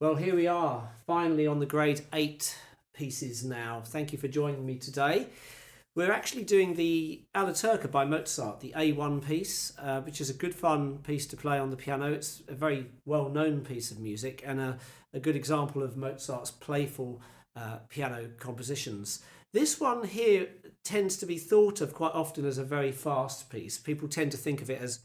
Well, here we are, finally on the grade 8 pieces now. Thank you for joining me today. We're actually doing the Alla Turca by Mozart, the A1 piece, which is a good fun piece to play on the piano. It's a very well-known piece of music and a good example of Mozart's playful piano compositions. This one here tends to be thought of quite often as a very fast piece. People tend to think of it as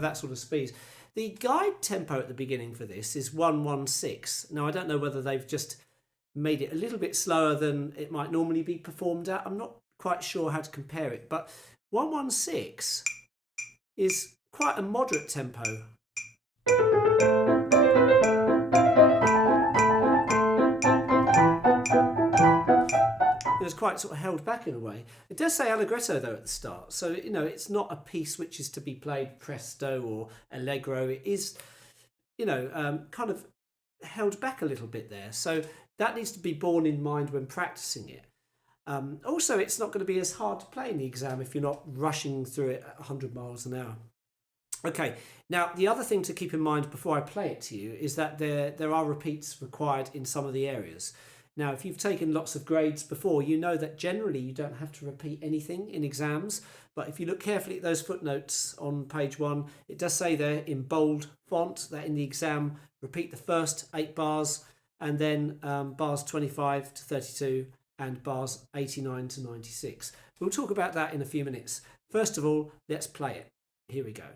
that sort of speed. The guide tempo at the beginning for this is 1-1-6. Now I don't know whether they've just made it a little bit slower than it might normally be performed at. I'm not quite sure how to compare it, but 1-1-6 is quite a moderate tempo. It's quite sort of held back in a way. It does say allegretto though at the start, so it's not a piece which is to be played presto or allegro. It is kind of held back a little bit there, so that needs to be borne in mind when practicing it. Also, it's not going to be as hard to play in the exam if you're not rushing through it at 100 miles an hour. Okay, now the other thing to keep in mind before I play it to you is that there are repeats required in some of the areas. Now, if you've taken lots of grades before, you know that generally you don't have to repeat anything in exams. But if you look carefully at those footnotes on page 1, it does say there in bold font that in the exam, repeat the first 8 bars and then bars 25 to 32 and bars 89 to 96. We'll talk about that in a few minutes. First of all, let's play it. Here we go.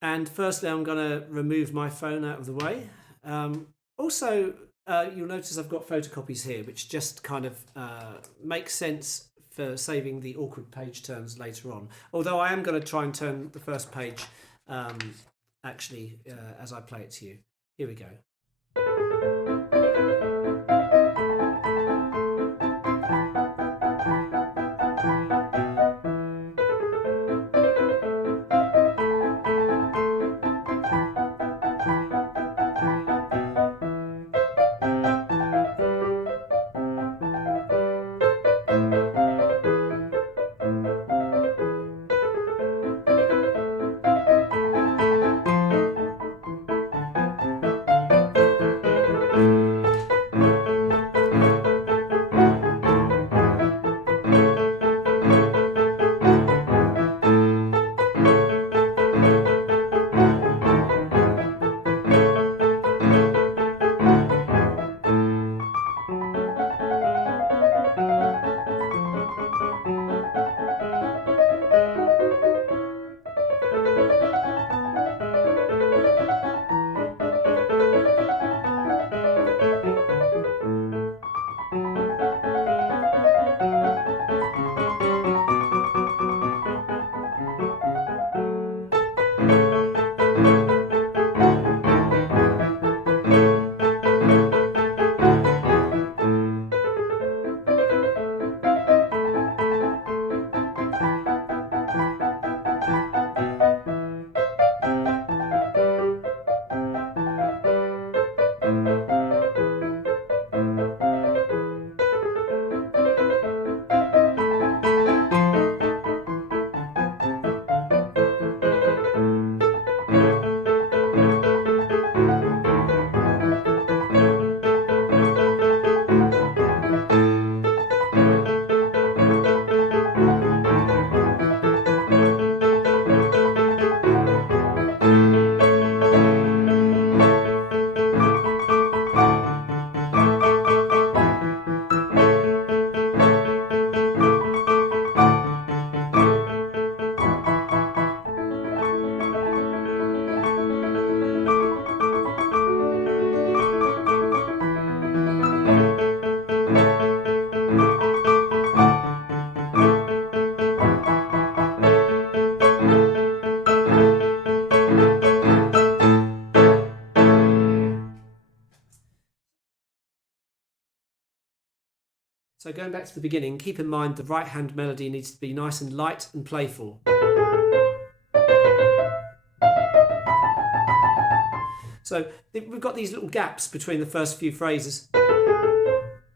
And firstly, I'm going to remove my phone out of the way. You'll notice I've got photocopies here, which just kind of makes sense for saving the awkward page turns later on. Although I am going to try and turn the first page as I play it to you. Here we go. So going back to the beginning, keep in mind the right hand melody needs to be nice and light and playful. So we've got these little gaps between the first few phrases,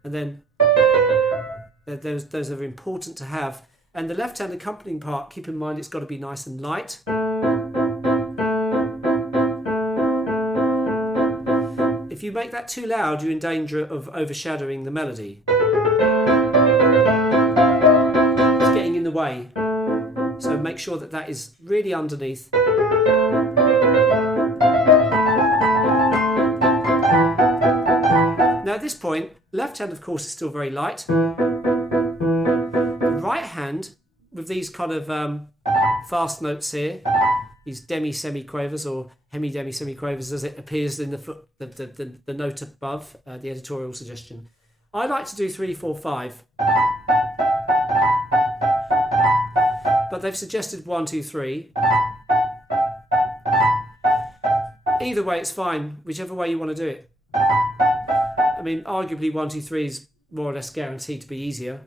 and then those are important to have. And the left hand accompanying part, keep in mind it's got to be nice and light. if you make that too loud, you're in danger of overshadowing the melody. It's getting in the way. So make sure that that is really underneath. Now at this point, left hand of course is still very light. Right hand, with these kind of fast notes here, these demi-semiquavers or hemi-demi-semiquavers as it appears in the note above, the editorial suggestion. I like to do 3, 4, 5. But they've suggested 1, 2, 3. Either way, it's fine, whichever way you want to do it. I mean, arguably 1, 2, 3 is more or less guaranteed to be easier.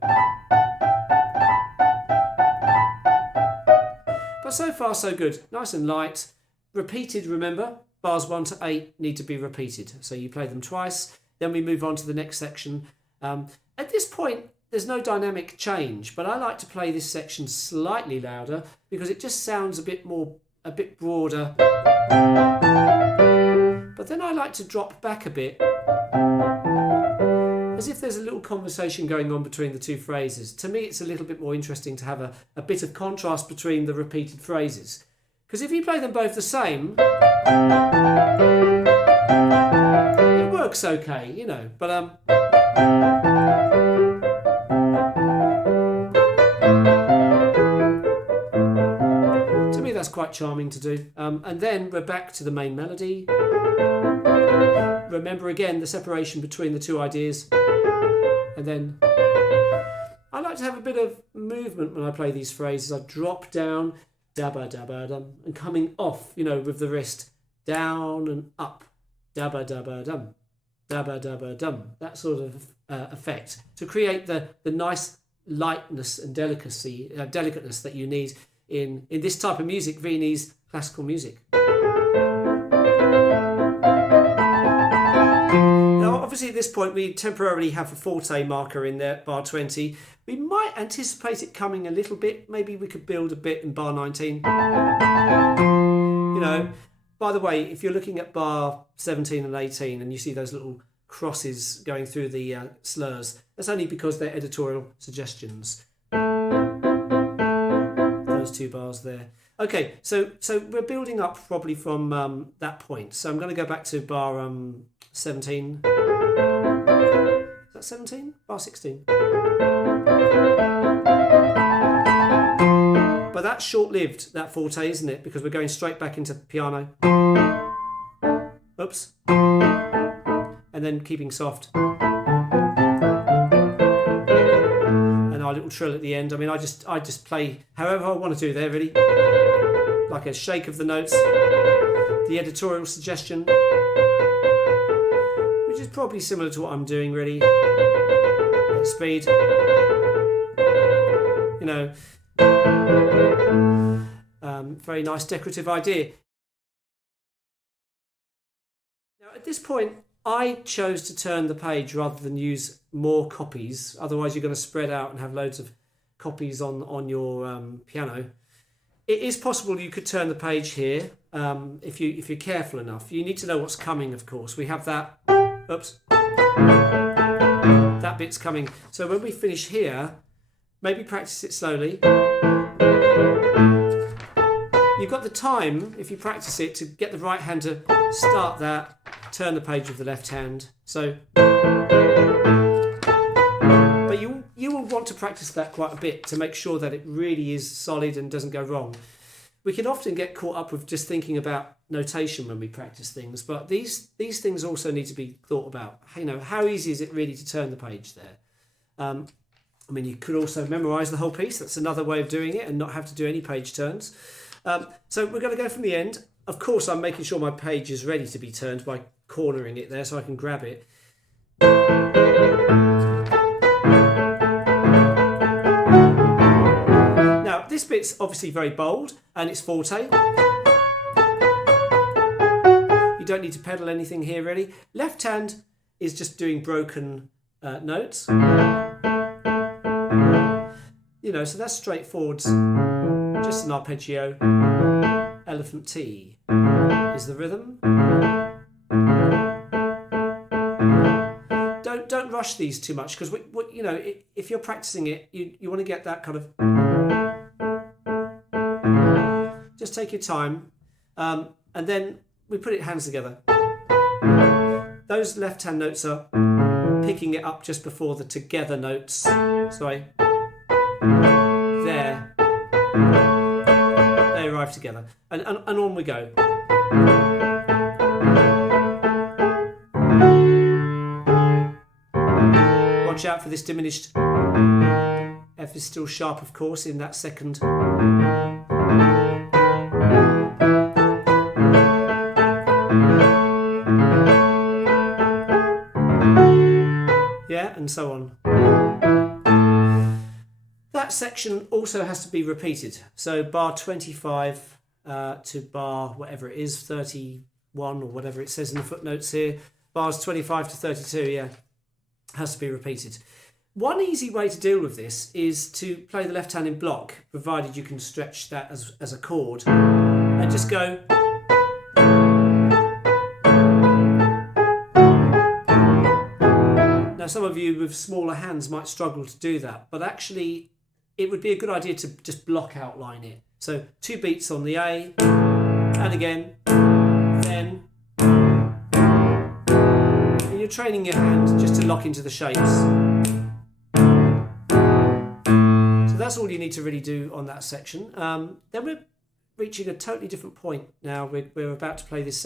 But so far, so good. Nice and light. Repeated, remember, bars 1 to 8 need to be repeated. So you play them twice, then we move on to the next section. At this point, there's no dynamic change, but I like to play this section slightly louder because it just sounds a bit broader. But then I like to drop back a bit, as if there's a little conversation going on between the two phrases. To me, it's a little bit more interesting to have a bit of contrast between the repeated phrases. Because if you play them both the same, it works okay, you know, but to me that's quite charming to do. And then we're back to the main melody. Remember again the separation between the two ideas. And then I like to have a bit of movement when I play these phrases. I drop down, dabba dabba dum, and coming off, you know, with the wrist, down and up, dabba dabba dum, dabba dabba dum. That sort of effect to create the nice lightness and delicateness that you need in this type of music, Viennese classical music. Obviously at this point we temporarily have a forte marker in there, bar 20. We might anticipate it coming a little bit. Maybe we could build a bit in bar 19. You know, by the way, if you're looking at bar 17 and 18 and you see those little crosses going through the slurs, that's only because they're editorial suggestions. Those two bars there. Okay, so we're building up probably from that point. So I'm going to go back to bar 17. Is that 17? Bar 16. But that's short-lived, that forte, isn't it? Because we're going straight back into piano. Oops. And then keeping soft. And our little trill at the end. I mean, I just play however I want to do there, really. Like a shake of the notes. The editorial suggestion. Which is probably similar to what I'm doing, really. At speed. You know. Very nice decorative idea. Now, at this point, I chose to turn the page rather than use more copies. Otherwise, you're going to spread out and have loads of copies on your piano. It is possible you could turn the page here if you're careful enough. You need to know what's coming, of course. We have that. Oops. That bit's coming. So when we finish here, maybe practice it slowly. You've got the time, if you practice it, to get the right hand to start that, turn the page with the left hand. So, but you will want to practice that quite a bit to make sure that it really is solid and doesn't go wrong. We can often get caught up with just thinking about notation when we practice things, but these things also need to be thought about. You know, how easy is it really to turn the page there? I mean, you could also memorise the whole piece. That's another way of doing it and not have to do any page turns. So we're going to go from the end. Of course, I'm making sure my page is ready to be turned by cornering it there so I can grab it. Now, this bit's obviously very bold and it's forte. You don't need to pedal anything here, really. Left hand is just doing broken notes. You know, so that's straightforward. Just an arpeggio. Elephant T is the rhythm. rush these too much, because you know, if you're practicing it, you want to get that kind of. Just take your time, and then we put it hands together. Those left hand notes are picking it up just before the together notes. Sorry. There. They arrive together, and on we go. Watch out for this diminished. F is still sharp, of course, in that second. Yeah, and so on. That section also has to be repeated. So bar 25 to bar whatever it is, 31 or whatever it says in the footnotes here. Bars 25 to 32, yeah, has to be repeated. One easy way to deal with this is to play the left hand in block, provided you can stretch that as a chord, and just go. Now, some of you with smaller hands might struggle to do that, but actually it would be a good idea to just block outline it. So 2 beats on the A, and again, then. And you're training your hand just to lock into the shapes. So that's all you need to really do on that section. Then we're reaching a totally different point now. We're about to play this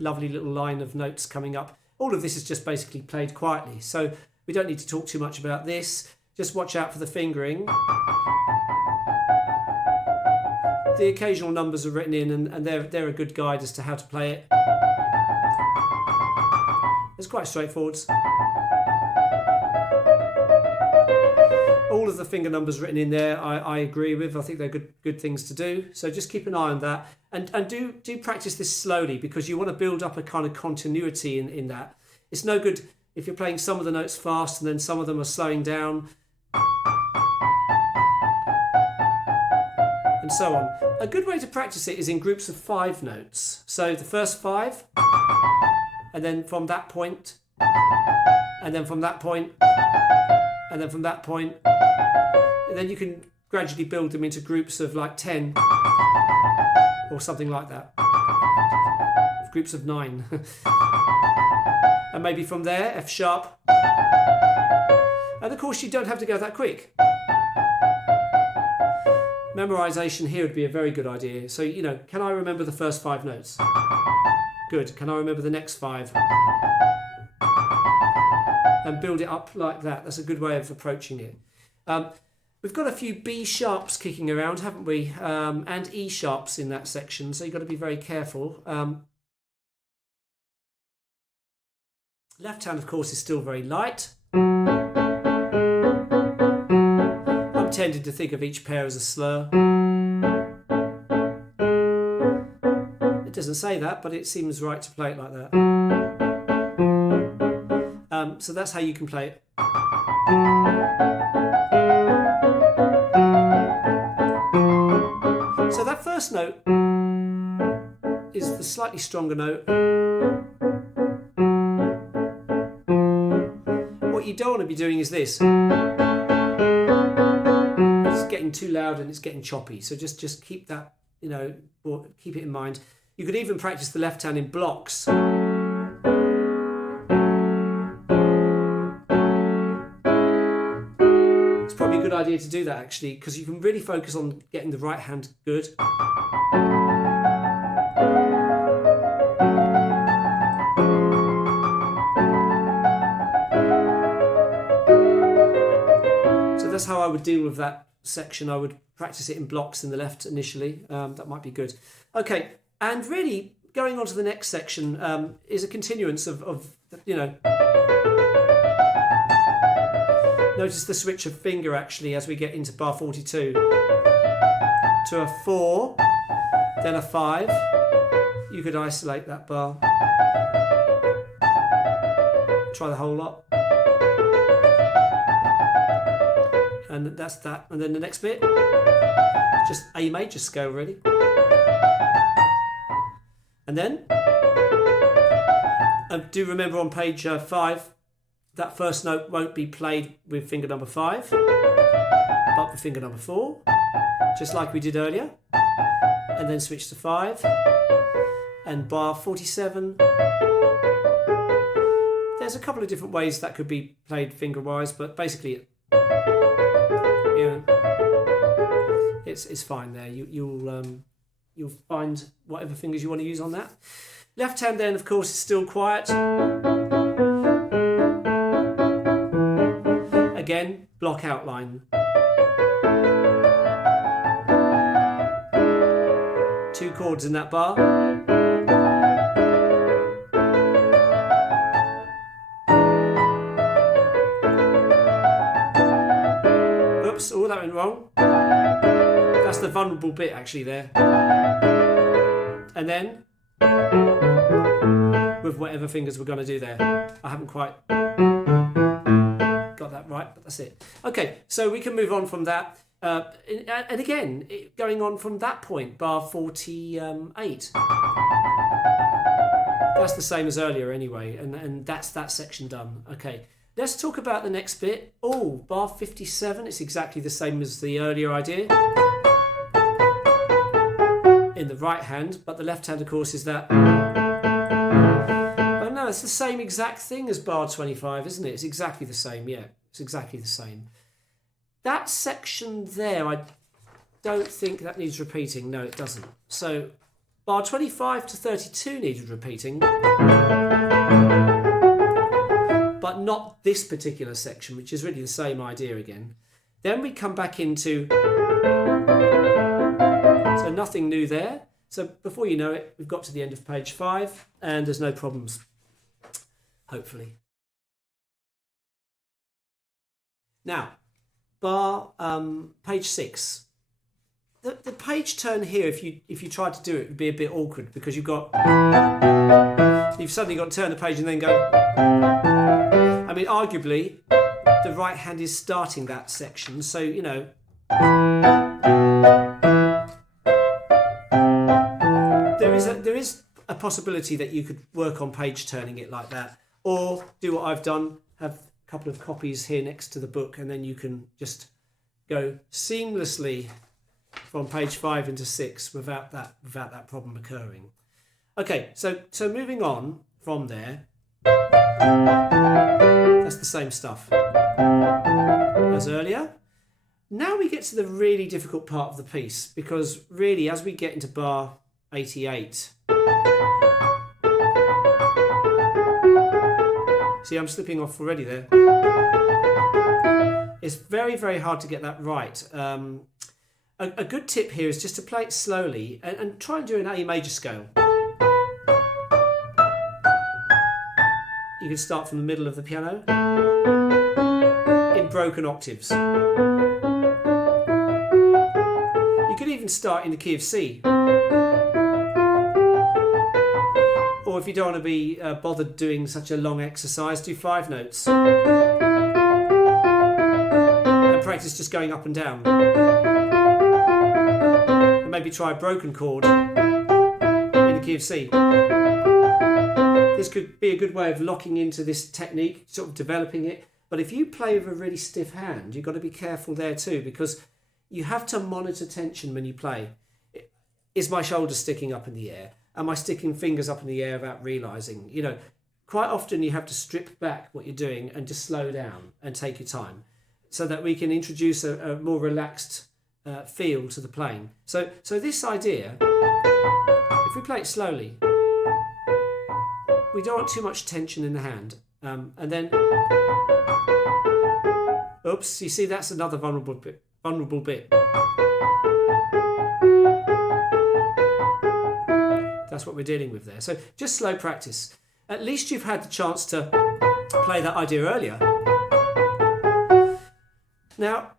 lovely little line of notes coming up. All of this is just basically played quietly, so we don't need to talk too much about this. Just watch out for the fingering. The occasional numbers are written in, and they're a good guide as to how to play it. It's quite straightforward. All of the finger numbers written in there, I agree with. I think they're good things to do. So just keep an eye on that, and do practice this slowly, because you want to build up a kind of continuity in that. It's no good if you're playing some of the notes fast and then some of them are slowing down, and so on. A good way to practice it is in groups of 5 notes. So the first 5, and then from that point, and then from that point, and then from that point, and then you can gradually build them into groups of like 10 or something like that. Groups of 9. And maybe from there, F sharp. And of course, you don't have to go that quick. Memorization here would be a very good idea. So, you know, can I remember the first 5 notes? Good. Can I remember the next 5? And build it up like that. That's a good way of approaching it. We've got a few B sharps kicking around, haven't we? And E sharps in that section, so you've got to be very careful. Left hand, of course, is still very light. I'm tending to think of each pair as a slur. It doesn't say that, but it seems right to play it like that. So that's how you can play it. So that first note is the slightly stronger note. What you don't want to be doing is this. It's getting too loud and it's getting choppy. So just keep that, you know, or keep it in mind. You could even practice the left hand in blocks. It's probably a good idea to do that, actually, because you can really focus on getting the right hand good. That's how I would deal with that section. I would practice it in blocks in the left initially. That might be good. Okay, and really going on to the next section is a continuance of you know. Notice the switch of finger actually as we get into bar 42 to a 4, then a 5. You could isolate that bar. Try the whole lot. And that's that. And then the next bit, just A major scale really. Do remember on page 5, that first note won't be played with finger number 5, but with finger number 4, just like we did earlier. And then switch to 5. And bar 47. There's a couple of different ways that could be played finger-wise, but basically, it's fine there. You'll find whatever fingers you want to use on that. Left hand then, of course, is still quiet. Again, block outline. 2 chords in that bar. Oops, oh, that went wrong. That's the vulnerable bit actually there. And then, with whatever fingers we're going to do there. I haven't quite got that right, but that's it. Okay, so we can move on from that. And again, going on from that point, bar 48. That's the same as earlier anyway, and that's that section done. Okay, let's talk about the next bit. Oh, bar 57, it's exactly the same as the earlier idea. In the right hand, but the left hand, of course, is that... Oh no, it's the same exact thing as bar 25, isn't it? It's exactly the same, yeah. It's exactly the same. That section there, I don't think that needs repeating. No, it doesn't. So, bar 25 to 32 needed repeating. But not this particular section, which is really the same idea again. Then we come back into... So nothing new there. So before you know it, we've got to the end of page 5 and there's no problems, hopefully. Now, bar page 6. The page turn here, if you tried to do it, would be a bit awkward because you've suddenly got to turn the page and then go. I mean, arguably, the right hand is starting that section, so you know. There is a possibility that you could work on page turning it like that, or do what I've done, have a couple of copies here next to the book, and then you can just go seamlessly from page 5 into 6 without that problem occurring. Okay, so moving on from there, that's the same stuff as earlier. Now we get to the really difficult part of the piece, because really as we get into bar 88, see, I'm slipping off already there. It's very, very hard to get that right. A good tip here is just to play it slowly and try and do an A major scale. You can start from the middle of the piano in broken octaves. You could even start in the key of C. Or if you don't want to be bothered doing such a long exercise, do 5 notes. And practice just going up and down. And maybe try a broken chord in the key of C. This could be a good way of locking into this technique, sort of developing it. But if you play with a really stiff hand, you've got to be careful there too, because you have to monitor tension when you play. Is my shoulder sticking up in the air? Am I sticking fingers up in the air without realising? You know, quite often you have to strip back what you're doing and just slow down and take your time so that we can introduce a more relaxed feel to the playing. So this idea, if we play it slowly, we don't want too much tension in the hand. And then, oops, you see that's another vulnerable bit. That's what we're dealing with there. So just slow practice. At least you've had the chance to play that idea earlier. Now,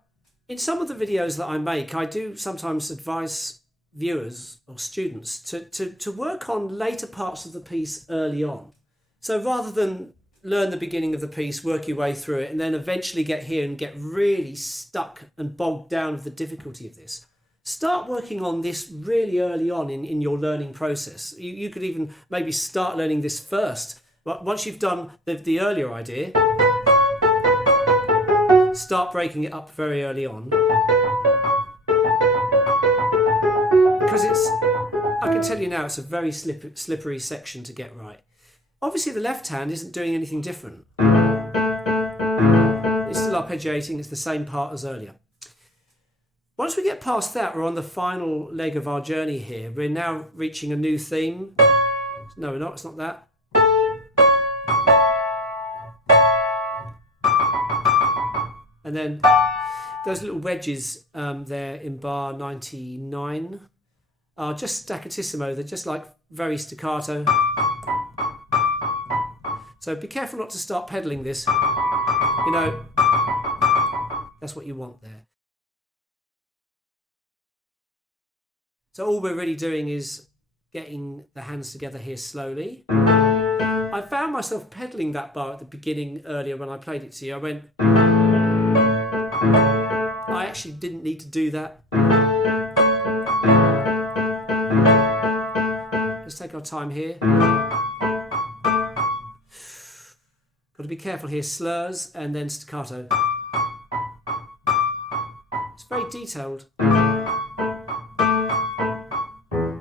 in some of the videos that I make, I do sometimes advise viewers or students to work on later parts of the piece early on. So rather than learn the beginning of the piece, work your way through it, and then eventually get here and get really stuck and bogged down with the difficulty of this, start working on this really early on in your learning process. You could even maybe start learning this first But once you've done the earlier idea, start breaking it up very early on. Because I can tell you now, it's a very slippery section to get right. Obviously the left hand isn't doing anything different. It's still arpeggiating, it's the same part as earlier. Once we get past that, we're on the final leg of our journey here. We're now reaching a new theme. No, we're not, it's not that. And then those little wedges there in bar 99 are just staccatissimo. They're just like very staccato. So be careful not to start pedaling this. You know, that's what you want there. So all we're really doing is getting the hands together here slowly. I found myself pedaling that bar at the beginning earlier when I played it to you. I went... I actually didn't need to do that. Let's take our time here. Got to be careful here. Slurs and then staccato. It's very detailed.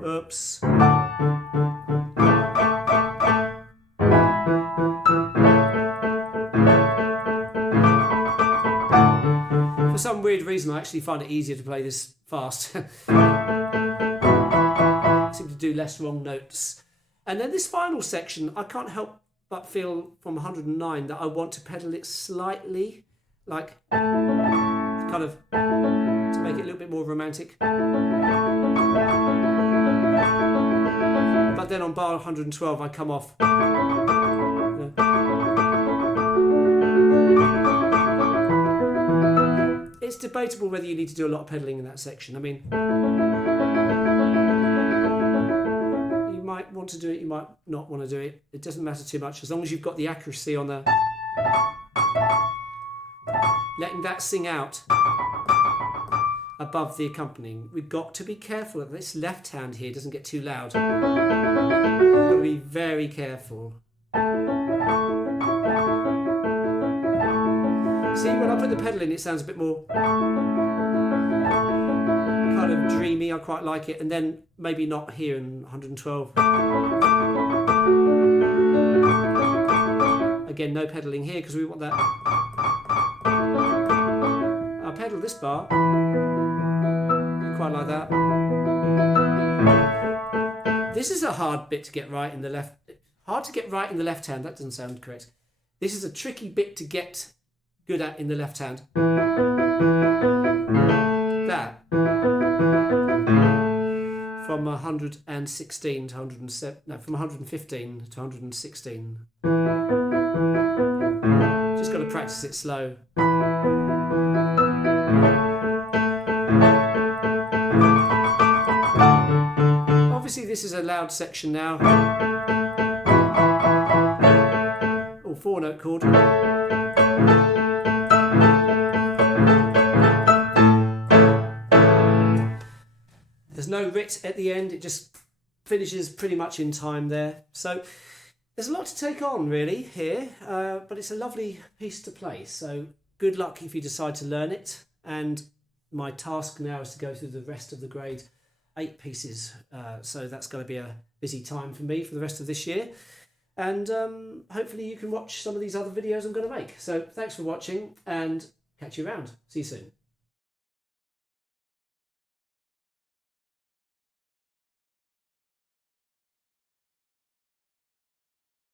Oops. For some weird reason, I actually find it easier to play this fast. I seem to do less wrong notes. And then this final section, I can't help but feel from 109 that I want to pedal it slightly, like kind of to make it a little bit more romantic. But then on bar 112, I come off. It's debatable whether you need to do a lot of pedaling in that section. I mean, you might want to do it, you might not want to do it. It doesn't matter too much, as long as you've got the accuracy on the... letting that sing out above the accompanying. We've got to be careful that this left hand here doesn't get too loud. We've got to be very careful. See, when I put the pedal in, it sounds a bit more kind of dreamy. I quite like it. And then maybe not here in 112. Again, no pedaling here because we want that. I'll pedal this bar. Quite like that. This is a hard bit to get right in the left. Hard to get right in the left hand. That doesn't sound correct. This is a tricky bit to get good at in the left hand. That from 116 to 107. No, from 115 to 116. Just got to practice it slow. Obviously, this is a loud section now. Or 4-note chord. There's no writ at the end, it just finishes pretty much in time there. So there's a lot to take on really here, but it's a lovely piece to play. So good luck if you decide to learn it. And my task now is to go through the rest of the grade 8 pieces. So that's going to be a busy time for me for the rest of this year. And hopefully you can watch some of these other videos I'm going to make. So thanks for watching and catch you around. See you soon.